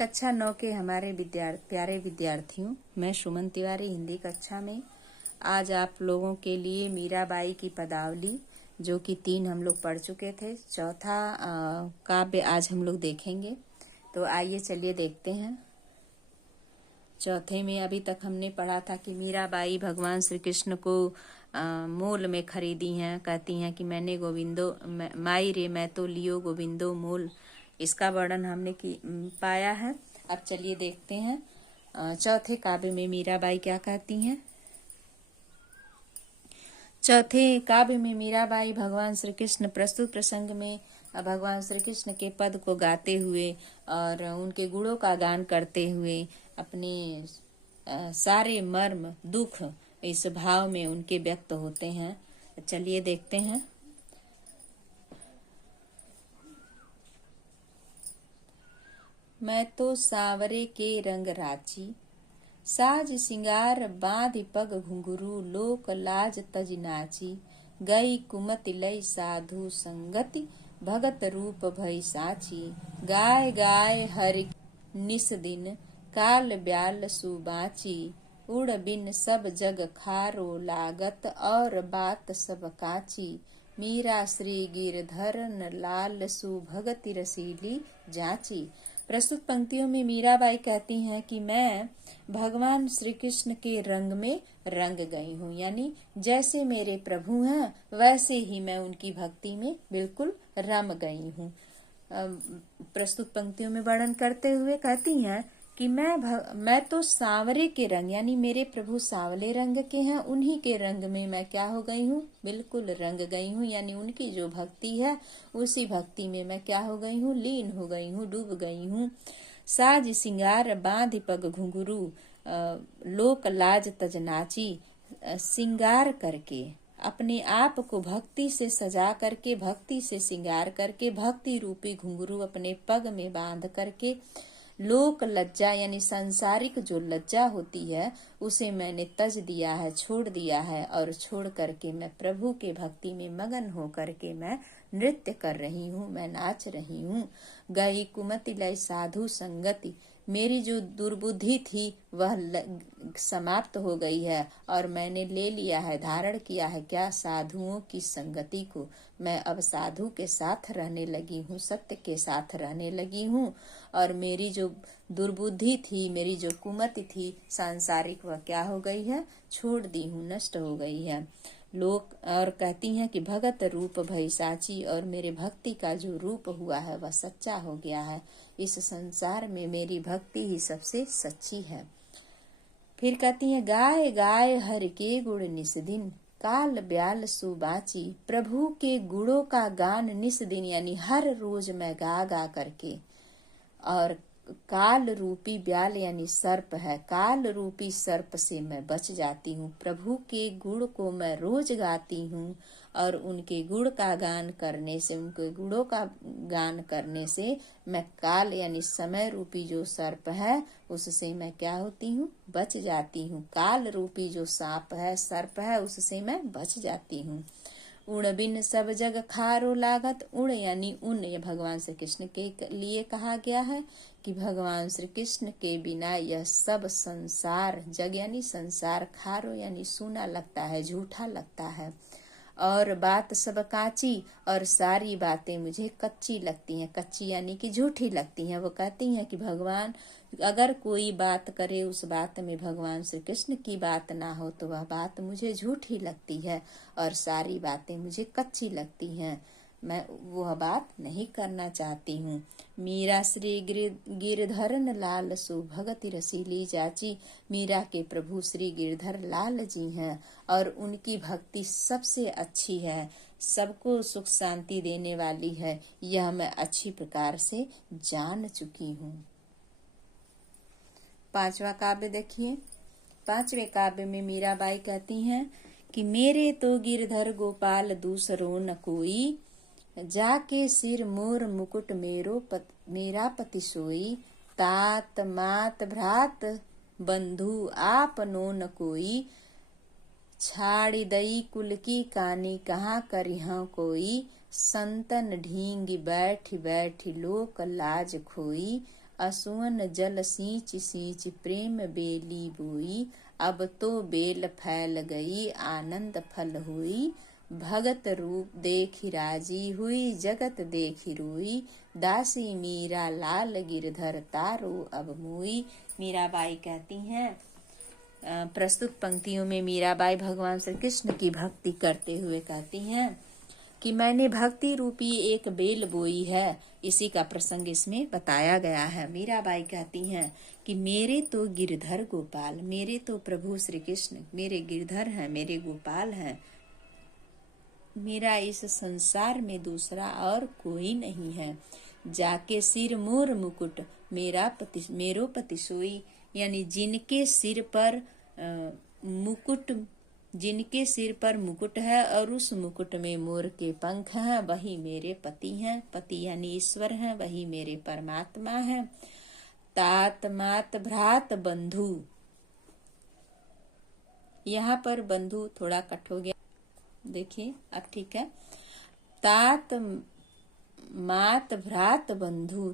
कक्षा 9 के हमारे प्यारे विद्यार्थियों, मैं सुमन तिवारी हिंदी कक्षा में आज आप लोगों के लिए मीराबाई की पदावली जो कि 3 हम लोग पढ़ चुके थे, चौथा काव्य आज हम लोग देखेंगे। तो आइए चलिए देखते हैं। चौथे में अभी तक हमने पढ़ा था कि मीराबाई भगवान श्री कृष्ण को मोल में खरीदी हैं। कहती हैं कि मैंने गोविंदो माई रे मैं तो लियो गोविंदो मोल। इसका वर्णन हमने पाया है। अब चलिए देखते हैं चौथे काव्य में मीराबाई क्या कहती हैं। चौथे काव्य में मीराबाई भगवान श्री कृष्ण प्रस्तुत प्रसंग में भगवान श्री कृष्ण के पद को गाते हुए और उनके गुणों का गान करते हुए अपने सारे मर्म दुख इस भाव में उनके व्यक्त होते हैं। चलिए देखते हैं। मैं तो सावरे के रंग राची, साज सिंगार बांध पग घुंघरू, लोक लाज तज नाची, गई कुमति लय साधु संगति, भगत रूप भई साची, गाय गाय हरि निस दिन, काल ब्याल सुबाची, उड़ बिन सब जग खारो लागत, और बात सब काची, मीरा श्री गिरधर न लाल सुभगति रसीली जाची। प्रस्तुत पंक्तियों में मीराबाई कहती हैं कि मैं भगवान श्री कृष्ण के रंग में रंग गई हूँ, यानी जैसे मेरे प्रभु हैं वैसे ही मैं उनकी भक्ति में बिल्कुल रम गई हूँ। प्रस्तुत पंक्तियों में वर्णन करते हुए कहती हैं कि मैं तो सांवरे के रंग, यानी मेरे प्रभु सांवले रंग के हैं, उन्हीं के रंग में मैं क्या हो गई हूँ, बिल्कुल रंग गई हूँ। यानी उनकी जो भक्ति है उसी भक्ति में मैं क्या हो गई हूँ, लीन हो गई हूँ, डूब गई हूँ। साज सिंगार बांध पग घुंघरू, लोक लाज तज नाची, सिंगार करके अपने आप को भक्ति से सजा करके, भक्ति से सिंगार करके, भक्ति रूपी घुंघरू अपने पग में बांध करके, लोक लज्जा यानी सांसारिक जो लज्जा होती है उसे मैंने तज दिया है, छोड़ दिया है, और छोड़ करके मैं प्रभु के भक्ति में मगन हो करके मैं नृत्य कर रही हूँ, मैं नाच रही हूँ। गई कुमति लय साधु संगति, मेरी जो दुर्बुद्धि थी वह समाप्त हो गई है और मैंने ले लिया है, धारण किया है क्या, साधुओं की संगति को। मैं अब साधु के साथ रहने लगी हूँ, सत्य के साथ रहने लगी हूँ, और मेरी जो दुर्बुद्धि थी, मेरी जो कुमति थी सांसारिक, वह क्या हो गई है, छोड़ दी हूँ, नष्ट हो गई है। लोक और कहती हैं कि भगत रूप भई साची, और मेरे भक्ति का जो रूप हुआ है वह सच्चा हो गया है। इस संसार में मेरी भक्ति ही सबसे सच्ची है। फिर कहती हैं गाय गाय हर के गुण निस दिन, काल ब्याल सुबाची, प्रभु के गुणों का गान निस दिन, यानी हर रोज मैं गा गा करके, और काल रूपी ब्याल यानी सर्प है, काल रूपी सर्प से मैं बच जाती हूँ। प्रभु के गुण को मैं रोज गाती हूँ और उनके गुण का गान करने से, उनके गुणों का गान करने से मैं काल यानी समय रूपी जो सर्प है उससे मैं क्या होती हूँ, बच जाती हूँ। काल रूपी जो सांप है, सर्प है, उससे मैं बच जाती हूँ। उण बिन सब जग खारो लागत, उण यानी उन, ये भगवान श्री कृष्ण के लिए कहा गया है कि भगवान श्री कृष्ण के बिना यह सब संसार, जग यानी संसार, खारो यानी सूना लगता है, झूठा लगता है, और बात सब काची, और सारी बातें मुझे कच्ची लगती हैं। कच्ची यानी कि झूठी लगती हैं। वो कहती हैं कि भगवान अगर कोई बात करे उस बात में भगवान श्री कृष्ण की बात ना हो तो वह बात मुझे झूठी लगती है और सारी बातें मुझे कच्ची लगती हैं, मैं वह बात नहीं करना चाहती हूँ। मीरा श्री गिरधरन लाल सुभगति रसीली जाची, मीरा के प्रभु श्री गिरधर लाल जी हैं और उनकी भक्ति सबसे अच्छी है, सबको सुख शांति देने वाली है, यह मैं अच्छी प्रकार से जान चुकी हूँ। पांचवा काव्य देखिए। पांचवे काव्य में मीराबाई कहती हैं कि मेरे तो गिरधर गोपाल दूसरो न कोई, जाके सिर मोर मुकुट मेरा पति सोई, तात मात भ्रात बंधु आपनो न कोई, छाड़ी दई कुल की कानी कहाँ करिहा कोई, संतन ढींगी बैठ बैठ लोक लाज खोई, असुवन जल सींच सींच प्रेम बेली बोई, अब तो बेल फैल गई आनंद फल हुई। भगत रूप देखि राजी हुई जगत देखि रोई, दासी मीरा लाल गिरधर तारो अब मोई। मीराबाई कहती हैं, प्रस्तुत पंक्तियों में मीराबाई भगवान श्री कृष्ण की भक्ति करते हुए कहती हैं कि मैंने भक्ति रूपी एक बेल बोई है। इसी का प्रसंग इसमें बताया गया है। मीराबाई कहती हैं कि मेरे तो गिरधर गोपाल, मेरे तो प्रभु श्री कृष्ण मेरे गिरधर हैं, मेरे गोपाल हैं। मेरा इस संसार में दूसरा और कोई नहीं है। जाके सिर मोर मुकुट मेरो पति सोई, यानी जिनके सिर पर मुकुट है और उस मुकुट में मोर के पंख हैं, वही मेरे पति हैं। पति यानी ईश्वर हैं, वही मेरे परमात्मा हैं। तात मात भ्रात बंधु, यहाँ पर बंधु थोड़ा कट हो गया, देखिए अब ठीक है। तात मात भ्रात बंधु,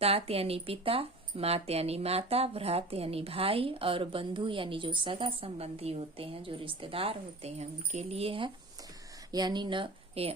तात यानी पिता, मात यानी माता, भ्रात यानी भाई और बंधु यानी जो सगा संबंधी होते हैं, जो रिश्तेदार होते हैं, उनके लिए है। यानी न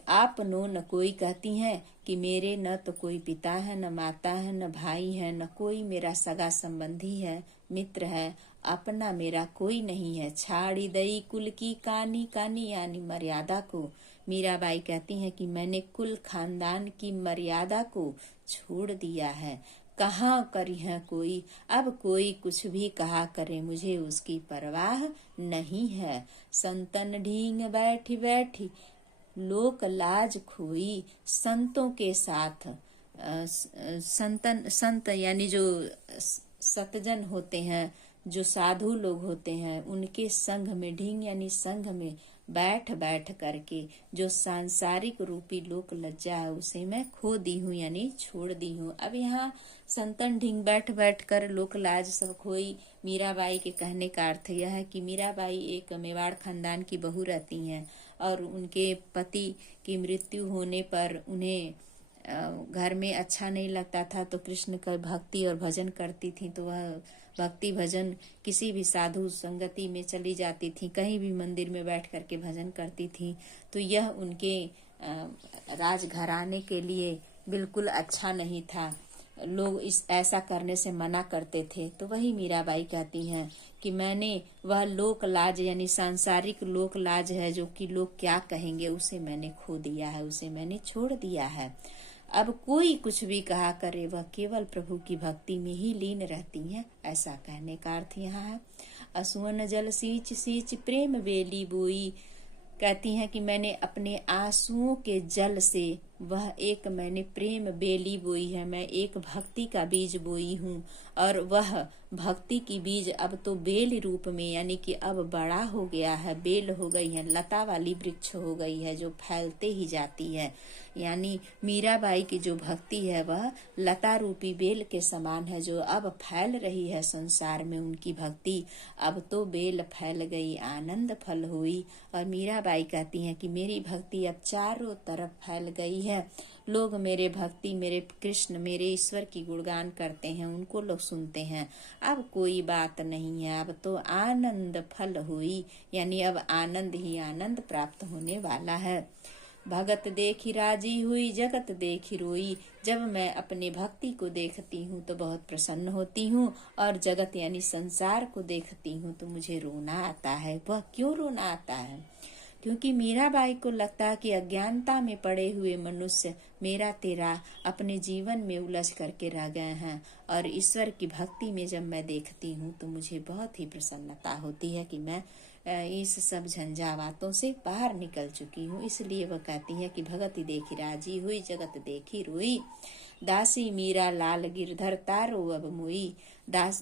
आप न कोई कहती हैं कि मेरे न तो कोई पिता है, न माता है, न भाई है, न कोई मेरा सगा संबंधी है, मित्र है, अपना मेरा कोई नहीं है। छाड़ी दई कुल की कानी कानी, यानी मर्यादा को। मीराबाई कहती हैं कि मैंने कुल खानदान की मर्यादा को छोड़ दिया है। कहाँ करी है कोई, अब कोई कुछ भी कहा करे, मुझे उसकी परवाह नहीं है। संतन ढींग बैठी बैठी लोक लाज खोई, संतों के साथ संत यानी जो सतजन होते हैं, जो साधु लोग होते हैं, उनके संग में, ढींग यानी संग में बैठ बैठ करके जो सांसारिक रूपी लोक लज्जा है उसे मैं खो दी हूँ, यानी छोड़ दी हूँ। अब यहाँ संतन ढींग बैठ बैठ कर लोक लाज सब खोई, मीराबाई के कहने का अर्थ यह है कि मीराबाई एक मेवाड़ खानदान की बहू रहती हैं और उनके पति की मृत्यु होने पर उन्हें घर में अच्छा नहीं लगता था, तो कृष्ण का भक्ति और भजन करती थी। तो वह भक्ति भजन किसी भी साधु संगति में चली जाती थी, कहीं भी मंदिर में बैठ करके भजन करती थी। तो यह उनके राजघराने के लिए बिल्कुल अच्छा नहीं था, लोग ऐसा करने से मना करते थे। तो वही मीराबाई कहती हैं कि मैंने वह लोक लाज यानी सांसारिक लोक लाज है, जो कि लोग क्या कहेंगे, उसे मैंने खो दिया है, उसे मैंने छोड़ दिया है। अब कोई कुछ भी कहा करे, वह केवल प्रभु की भक्ति में ही लीन रहती हैं, ऐसा कहने का अर्थ यहाँ है। असुवन जल सींच सींच प्रेम बेली बोई, कहती हैं कि मैंने अपने आंसुओं के जल से मैंने प्रेम बेली बोई है, मैं एक भक्ति का बीज बोई हूँ और वह भक्ति की बीज अब तो बेल रूप में, यानी कि अब बड़ा हो गया है, बेल हो गई है, लता वाली वृक्ष हो गई है जो फैलते ही जाती है। यानी मीराबाई की जो भक्ति है वह लता रूपी बेल के समान है, जो अब फैल रही है संसार में। उनकी भक्ति अब तो बेल फैल गई आनंद फल हुई। और मीराबाई कहती हैं कि मेरी भक्ति अब चारों तरफ फैल गई है, लोग मेरे भक्ति, मेरे कृष्ण, मेरे ईश्वर की गुणगान करते हैं, उनको लोग सुनते हैं। अब कोई बात नहीं है, अब तो आनंद फल हुई, यानी अब आनंद ही आनंद प्राप्त होने वाला है। भगत देखी राजी हुई जगत देखी रोई, जब मैं अपने भक्ति को देखती हूँ तो बहुत प्रसन्न होती हूँ और जगत यानी संसार को देखती हूँ तो मुझे रोना आता है। वह क्यों रोना आता है? क्योंकि मीराबाई को लगता है कि अज्ञानता में पड़े हुए मनुष्य मेरा तेरा अपने जीवन में उलझ करके रह गए हैं, और ईश्वर की भक्ति में जब मैं देखती हूँ तो मुझे बहुत ही प्रसन्नता होती है कि मैं इस सब झंझावातों से बाहर निकल चुकी हूँ। इसलिए वह कहती है कि भगति देखी राजी हुई जगत देखी रोई, दासी मीरा लाल गिरधर तारो अब मोई।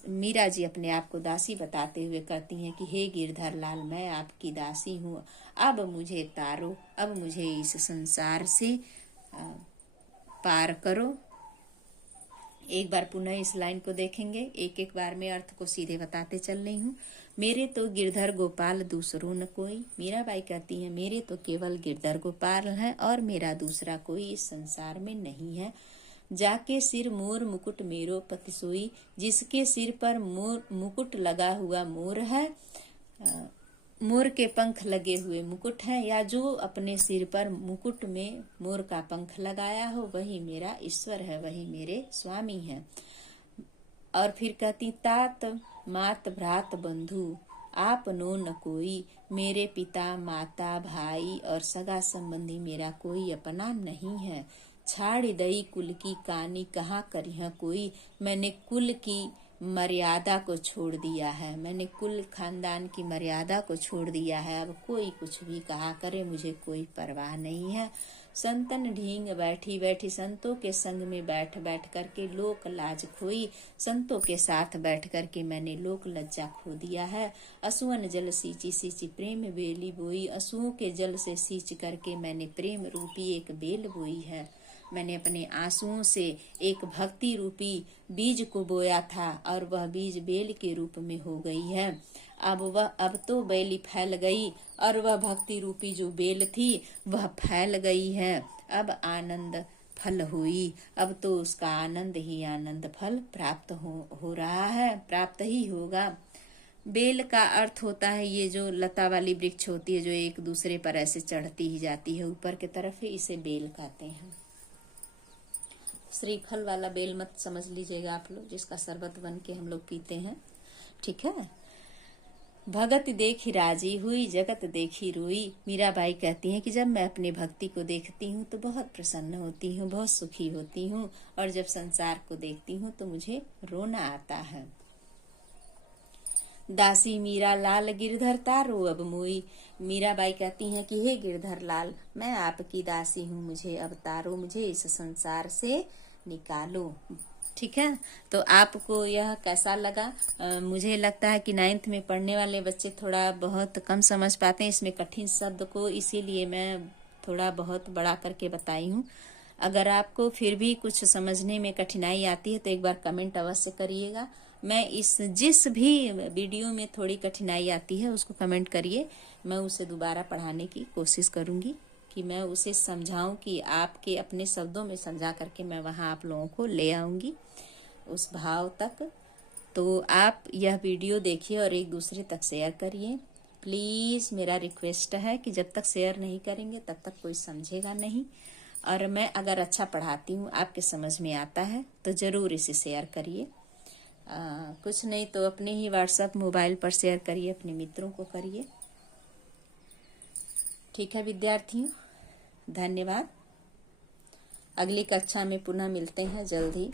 मीरा जी अपने आप को दासी बताते हुए कहती हैं कि हे गिरधर लाल, मैं आपकी दासी हूँ, अब मुझे तारो, अब मुझे इस संसार से पार करो। एक बार पुनः इस लाइन को देखेंगे, एक एक बार में अर्थ को सीधे बताते चल रही हूँ। मेरे तो गिरधर गोपाल दूसरों न कोई, मीराबाई कहती है मेरे तो केवल गिरधर गोपाल है और मेरा दूसरा कोई इस संसार में नहीं है। जाके सिर मोर मुकुट मेरो पति सोई, जिसके सिर पर मोर मुकुट लगा हुआ मोर है, मोर के पंख लगे हुए मुकुट है, या जो अपने सिर पर मुकुट में मोर का पंख लगाया हो, वही मेरा ईश्वर है, वही मेरे स्वामी है। और फिर कहती, तात मात भ्रात बंधु आप नो न कोई, मेरे पिता माता भाई और सगा संबंधी मेरा कोई अपना नहीं है। छाड़ दई कुल की कानी कहाँ करिह कोई, मैंने कुल की मर्यादा को छोड़ दिया है, मैंने कुल खानदान की मर्यादा को छोड़ दिया है, अब कोई कुछ भी कहा करे मुझे कोई परवाह नहीं है। संतन ढींग बैठी बैठी, संतों के संग में बैठ बैठ करके लोक लाज खोई, संतों के साथ बैठ करके मैंने लोक लज्जा खो दिया है। असुअन जल सींची सींची प्रेम बेली बोई, असुओं के जल से सींच करके मैंने प्रेम रूपी एक बेल बोई है। मैंने अपने आंसुओं से एक भक्ति रूपी बीज को बोया था और वह बीज बेल के रूप में हो गई है। अब तो बेली फैल गई और वह भक्ति रूपी जो बेल थी वह फैल गई है। अब आनंद फल हुई, अब तो उसका आनंद ही आनंद फल प्राप्त हो रहा है, प्राप्त ही होगा। बेल का अर्थ होता है ये जो लता वाली वृक्ष होती है जो एक दूसरे पर ऐसे चढ़ती ही जाती है ऊपर की तरफ ही, इसे बेल कहते हैं। श्रीफल वाला बेल मत समझ लीजिएगा आप लोग, जिसका शरबत बन के हम लोग पीते हैं, ठीक है। भगत देखी राजी हुई, जगत देखी रोई। मीराबाई कहती हैं कि जब मैं अपने भक्ति को देखती हूँ तो बहुत प्रसन्न होती हूँ, बहुत सुखी होती हूँ, और जब संसार को देखती हूँ तो मुझे रोना आता है। दासी मीरा लाल गिरधर तारो अब मोई। मीराबाई कहती हैं कि हे गिरधर लाल, मैं आपकी दासी हूँ, मुझे अब तारो, मुझे इस संसार से निकालो। ठीक है, तो आपको यह कैसा लगा? मुझे लगता है कि 9th में पढ़ने वाले बच्चे थोड़ा बहुत कम समझ पाते हैं इसमें कठिन शब्द को, इसीलिए मैं थोड़ा बहुत बड़ा करके बताई हूँ। अगर आपको फिर भी कुछ समझने में कठिनाई आती है तो एक बार कमेंट अवश्य करिएगा। मैं जिस भी वीडियो में थोड़ी कठिनाई आती है उसको कमेंट करिए, मैं उसे दोबारा पढ़ाने की कोशिश करूंगी कि मैं उसे समझाऊं, कि आपके अपने शब्दों में समझा करके मैं वहां आप लोगों को ले आऊंगी उस भाव तक। तो आप यह वीडियो देखिए और एक दूसरे तक शेयर करिए प्लीज़। मेरा रिक्वेस्ट है कि जब तक शेयर नहीं करेंगे तब तक कोई समझेगा नहीं। और मैं अगर अच्छा पढ़ाती हूँ, आपके समझ में आता है, तो ज़रूर इसे शेयर करिए। कुछ नहीं तो अपने ही व्हाट्सएप मोबाइल पर शेयर करिए, अपने मित्रों को करिए। ठीक है विद्यार्थियों, धन्यवाद। अगली कक्षा में पुनः मिलते हैं जल्द ही।